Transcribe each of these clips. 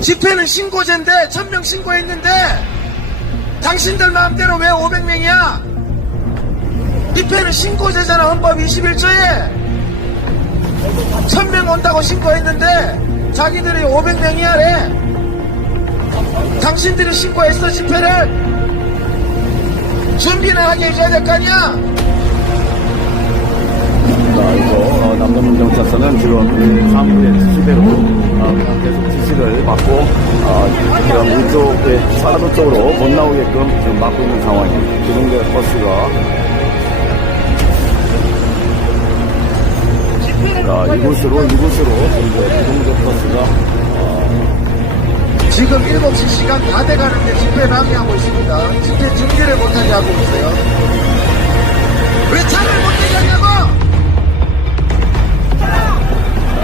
집회는 신고제인데 천 명 신고했는데 당신들 마음대로 왜 500명이야? 집회는 신고제잖아 헌법 21조에. 천 명 온다고 신고했는데 자기들이 500명이야래. 당신들이 신고했어 집회를? 준비는 하게 해줘야 될 거 아니야? 남대문 경찰서는 지금 사무의 지시대로 지금 이쪽에 사도 쪽으로 못 나오게끔 지금 막고 있는 상황입니다. 기동대 버스가. 자, 이곳으로 이곳으로 기동대 버스가 지금 7시 시간 다 돼가는데 집회 방해하고 있습니다. 집회 준비를 못하게 하고 있어요. 왜 차를 못 되게 하냐고!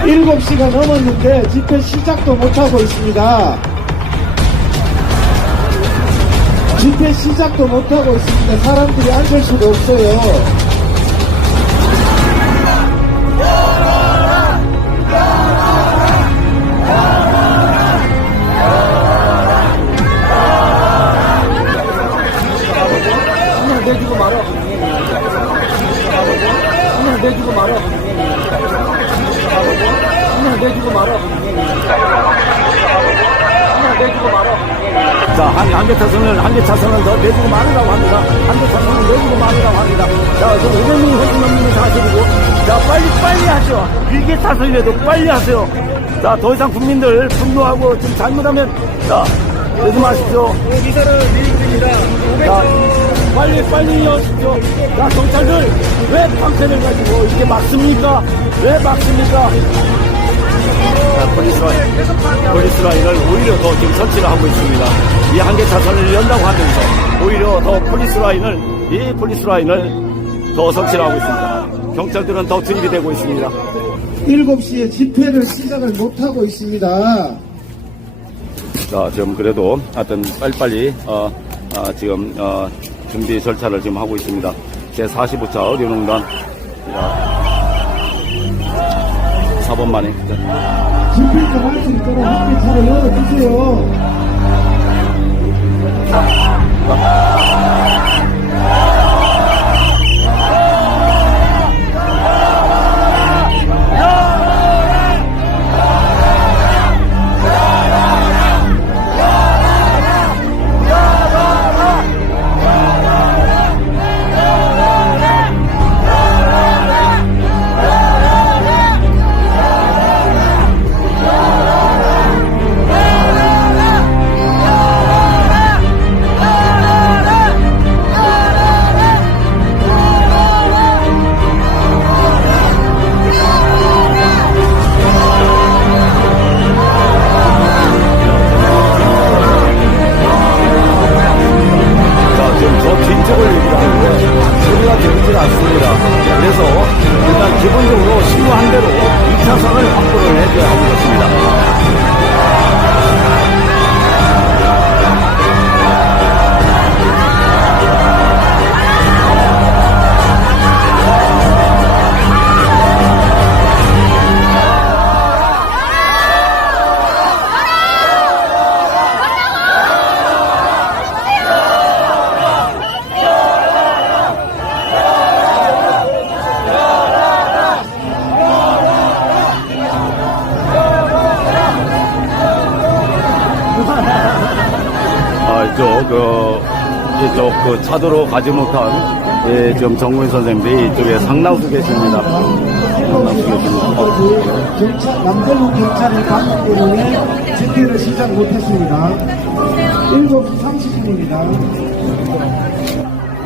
7시가 넘었는데 집회 시작도 못하고 있습니다. 집회 시작도 못하고 있습니다. 사람들이 앉을 수도 없어요. 내주고 말아. 하나 내주고 말아. 하나 내주고. 내주고 말아. 자, 한, 한개 차선을, 한개 차선을 더 내주고 말으라고 합니다. 한개 차선을 내주고 말으라고 합니다. 자, 저 500명이 훨씬 넘는 사실이고, 자, 빨리, 빨리 하죠. 일개 차선이라도 빨리 하세요. 자, 더 이상 국민들 분노하고 좀 잘못하면, 자, 그러지 마십시오. 기사를 미리입니다. 자, 빨리, 빨리 하십시오. 자, 경찰들, 왜 방패를 가지고 이렇게 막습니까? 왜 막습니까? 자, 폴리스라인, 폴리스라인을 오히려 더 지금 설치를 하고 있습니다. 이 한개 차선을 연다고 하면서 오히려 더 폴리스라인을, 이 폴리스라인을 더 설치를 하고 있습니다. 경찰들은 더 투입이 되고 있습니다. 7시에 집회를 시작을 못하고 있습니다. 자, 지금 그래도 하여튼 빨리빨리, 어, 아, 지금, 어, 준비 절차를 지금 하고 있습니다. 제 45차 어린농단, 4번 만에. 집회 좀할수 있도록 함께 차를 열어주세요. 그, 이쪽, 그, 차도로 가지 못한, 예, 지금 정구인 선생님들이 이쪽에 상당수 계십니다. 상당수 계십니다. 어, 경찰, 남대문 경찰의 방문 때문에 집회를 시작 못했습니다. 7시 30분입니다.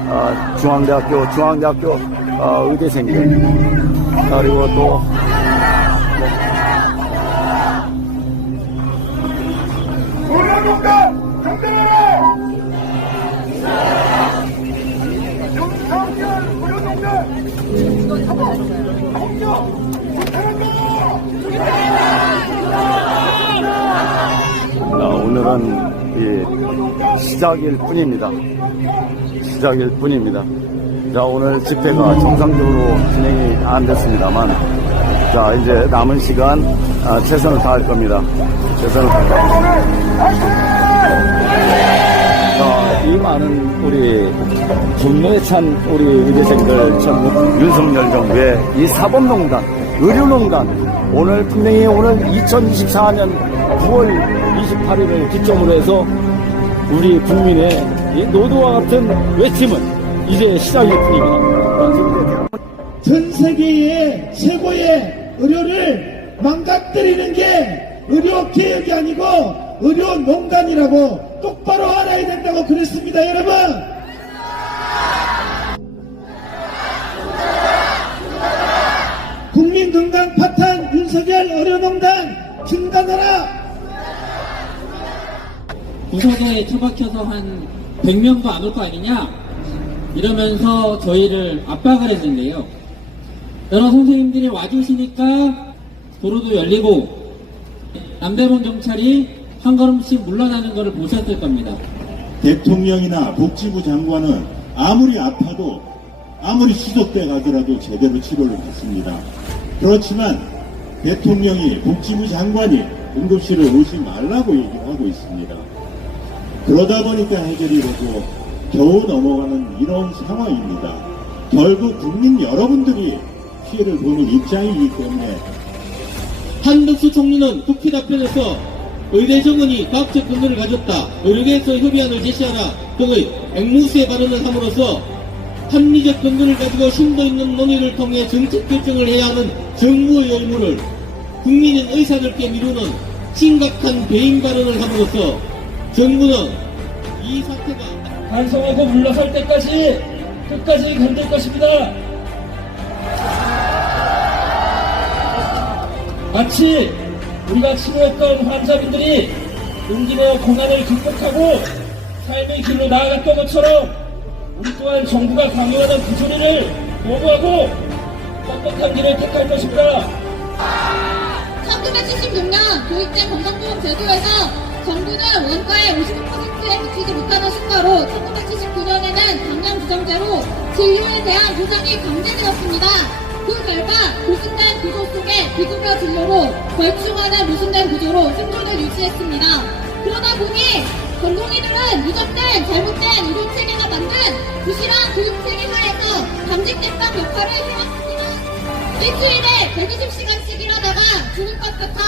아, 중앙대학교, 중앙대학교, 아, 의대생들. 그리고 또, 아, 오늘은 이 시작일 뿐입니다. 시작일 뿐입니다. 자, 오늘 집회가 정상적으로 진행이 안 됐습니다만, 자, 이제 남은 시간 아, 최선을 다할 겁니다. 최선을 다할 자, 이 많은 우리 분노에 찬 우리 의대생들 전부 윤석열 정부의 이 사법농단, 의료농단, 오늘 분명히 오늘 2024년 9월 28일을 기점으로 해서 우리 국민의 이 노도와 같은 외침은 이제 시작일 뿐입니다. 전 세계의 최고의 의료를 망가뜨리는 게 의료 개혁이 아니고 의료 농단이라고 똑바로 알아야 된다고 그랬습니다, 여러분. 국민 건강 파탄 윤석열 의료농단 중단하라. 구석에 처박혀서 한 100명도 안 올 거 아니냐? 이러면서 저희를 압박을 했는데요. 여러 선생님들이 와주시니까 도로도 열리고 남대문 경찰이 한 걸음씩 물러나는 것을 보셨을 겁니다. 대통령이나 복지부 장관은 아무리 아파도 아무리 수속돼 가더라도 제대로 치료를 받습니다. 그렇지만 대통령이 복지부 장관이 응급실을 오지 말라고 얘기를 하고 있습니다. 그러다 보니까 해결이 되고 겨우 넘어가는 이런 상황입니다. 결국 국민 여러분들이 피해를 보는 입장이기 때문에 한덕수 총리는 국회 답변에서 의대 정원이 과학적 근거를 가졌다. 의료계에서 협의안을 제시하라 등의 앵무새 발언을 함으로써 합리적 근거를 가지고 심도 있는 논의를 통해 정책 결정을 해야 하는 정부의 의무를 국민인 의사들께 미루는 심각한 배임 발언을 함으로써 정부는 이 사태가 반성하고 물러설 때까지 끝까지 견딜 것입니다. 마치 우리가 치료했던 환자분들이 용기 내어 고난을 극복하고 삶의 길로 나아갔던 것처럼 우리 또한 정부가 강요하는 그 소리를 거부하고 떳떳한 길을 택할 것입니다. 1976년 도입된 건강보험 제도에서 정부는 원가의 55%에 미치지 못하는 수가로 1979년에는 당량 부정제로 진료에 대한 보장이 강제되었습니다. 그 결과 보순된 구조 속에 비급여 진료로 걸충하는 모순된 구조로 생존을 유지했습니다. 그러다 보니 전공의들은 누적된 잘못된 의료체계가 만든 부실한 교육체계 하에서 감직됐던 역할을 해왔습니다. 일주일에 120시간씩 일하다가 죽을 것 같아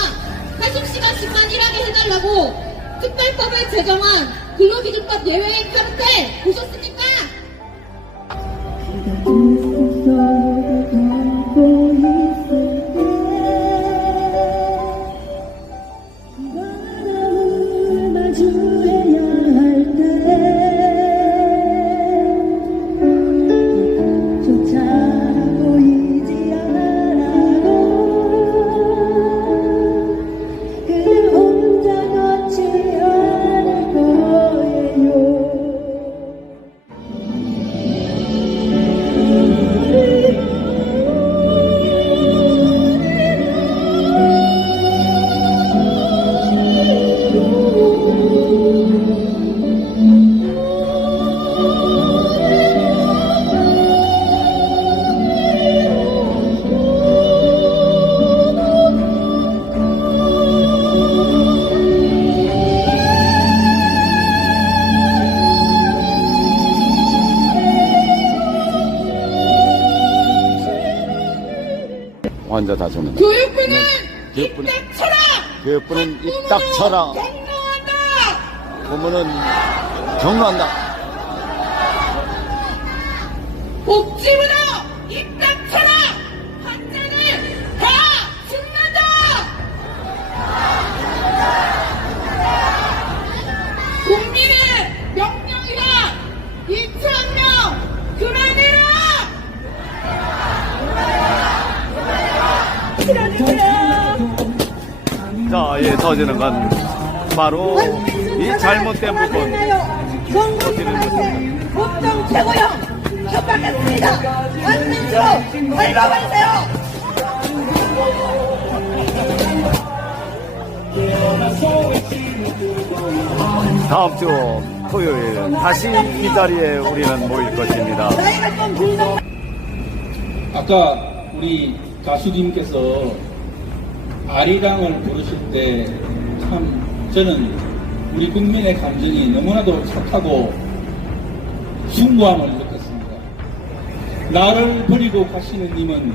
80시간씩만 일하게 해달라고 특별법을 제정한 근로기준법 예외의 카르텔 보셨습니까? 환자 다수는. 교육부는 교육부는 쳐라! 교육부는 입 딱 쳐라. 경로한다! 부모는 경로한다. 복지부도 자, 예, 터지는 건 바로 이 잘못된 부분. 터지는 것입니다. 법정 최고형 협박했습니다. 안민수 걸러버리세요. 다음 주 토요일 다시 이 자리에 우리는 모일 것입니다. 아까 우리 가수님께서 아리랑을 부르실 때 참 저는 우리 국민의 감정이 너무나도 착하고 숭고함을 느꼈습니다. 나를 버리고 가시는 님은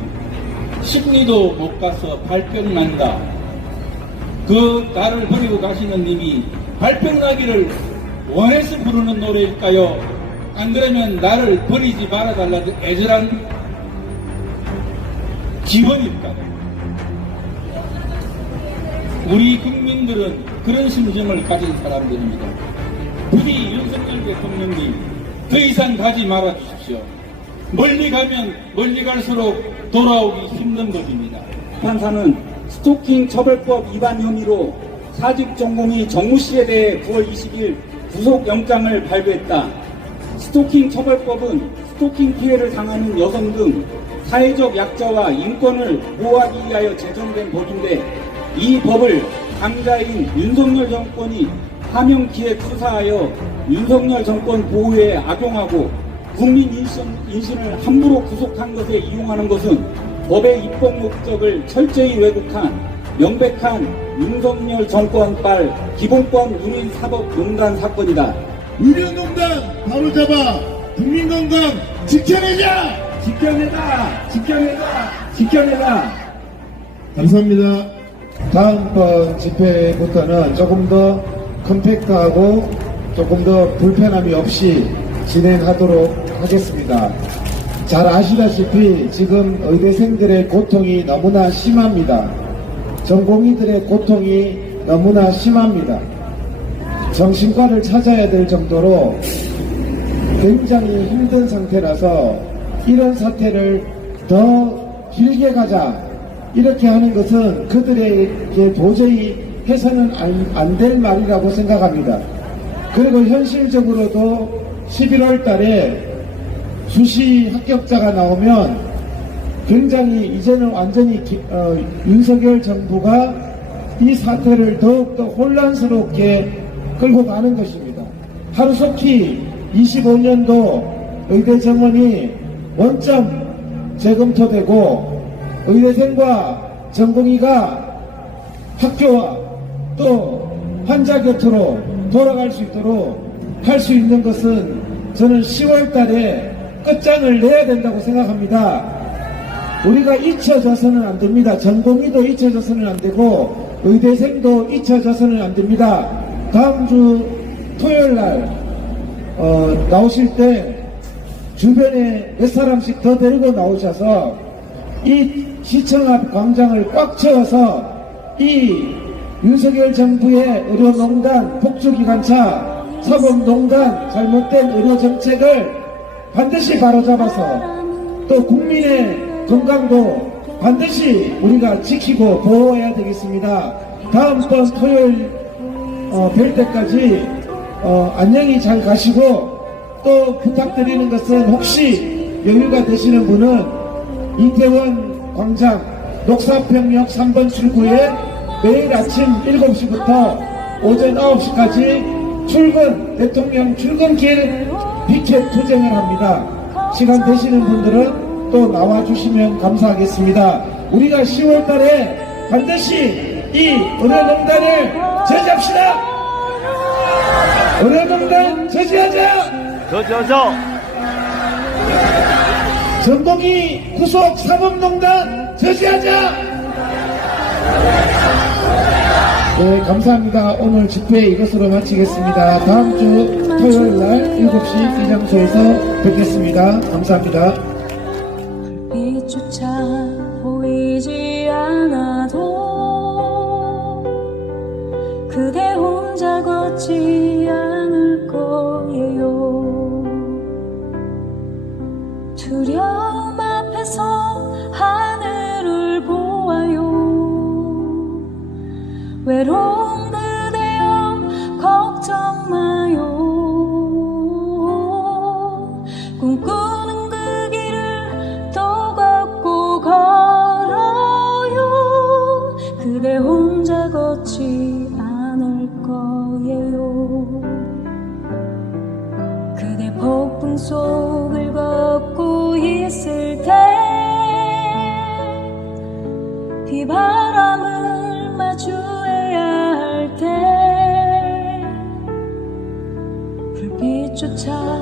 십리도 못 가서 발병 난다. 그 나를 버리고 가시는 님이 발병 나기를 원해서 부르는 노래일까요? 안 그러면 나를 버리지 말아달라는 애절한 기원일까요? 우리 국민들은 그런 심정을 가진 사람들입니다. 부디 윤석열 대통령님 더 이상 가지 말아 주십시오. 멀리 가면 멀리 갈수록 돌아오기 힘든 것입니다. 판사는 스토킹 처벌법 위반 혐의로 사직 전공이 정무 씨에 대해 9월 20일 구속 영장을 발부했다. 스토킹 처벌법은 스토킹 피해를 당하는 여성 등 사회적 약자와 인권을 보호하기 위하여 제정된 법인데 이 법을 강자인 윤석열 정권이 하명 기획 수사하여 윤석열 정권 보호에 악용하고 국민 인신, 인신을 함부로 구속한 것에 이용하는 것은 법의 입법 목적을 철저히 왜곡한 명백한 윤석열 정권발 기본권 운인 사법농단 사건이다. 의료농단 바로잡아 국민건강 지켜내자! 지켜내라! 지켜내라! 지켜내라! 감사합니다. 다음번 집회부터는 조금 더 컴팩트하고 조금 더 불편함이 없이 진행하도록 하겠습니다. 잘 아시다시피 지금 의대생들의 고통이 너무나 심합니다. 전공의들의 고통이 너무나 심합니다. 정신과를 찾아야 될 정도로 굉장히 힘든 상태라서 이런 사태를 더 길게 가자 이렇게 하는 것은 그들에게 도저히 해서는 안 될 말이라고 생각합니다. 그리고 현실적으로도 11월 달에 수시 합격자가 나오면 굉장히 이제는 완전히 기- 어, 윤석열 정부가 이 사태를 더욱더 혼란스럽게 끌고 가는 것입니다. 하루속히 25년도 의대 정원이 원점 재검토되고 의대생과 전공의가 학교와 또 환자 곁으로 돌아갈 수 있도록 할 수 있는 것은 저는 10월 달에 끝장을 내야 된다고 생각합니다. 우리가 잊혀져서는 안 됩니다. 전공의도 잊혀져서는 안 되고 의대생도 잊혀져서는 안 됩니다. 다음 주 토요일 날 어, 나오실 때 주변에 몇 사람씩 더 데리고 나오셔서 이 시청 앞 광장을 꽉 채워서 이 윤석열 정부의 의료농단 폭주기관차 사법농단 잘못된 의료정책을 반드시 바로잡아서 또 국민의 건강도 반드시 우리가 지키고 보호해야 되겠습니다. 다음번 토요일 어, 뵐 때까지 어, 안녕히 잘 가시고 또 부탁드리는 것은 혹시 여유가 되시는 분은 이태원 광장 녹사평역 3번 출구에 매일 아침 7시부터 오전 9시까지 출근 대통령 출근길 피켓 투쟁을 합니다. 시간 되시는 분들은 또 나와주시면 감사하겠습니다. 우리가 10월 달에 반드시 이 의료농단을 제지합시다! 의료농단 제지하자! 저저저 전공이 구속 사법농단 제지하자! 네, 감사합니다. 오늘 집회 이것으로 마치겠습니다. 다음 주 토요일 날 7시 이 장소에서 뵙겠습니다. 감사합니다. 외로움 그대여 걱정 마요. 꿈꾸는 그 길을 또 걷고 걸어요. 그대 혼자 걷지 않을 거예요. 그대 폭풍 속을 걷고 있을 때바 time.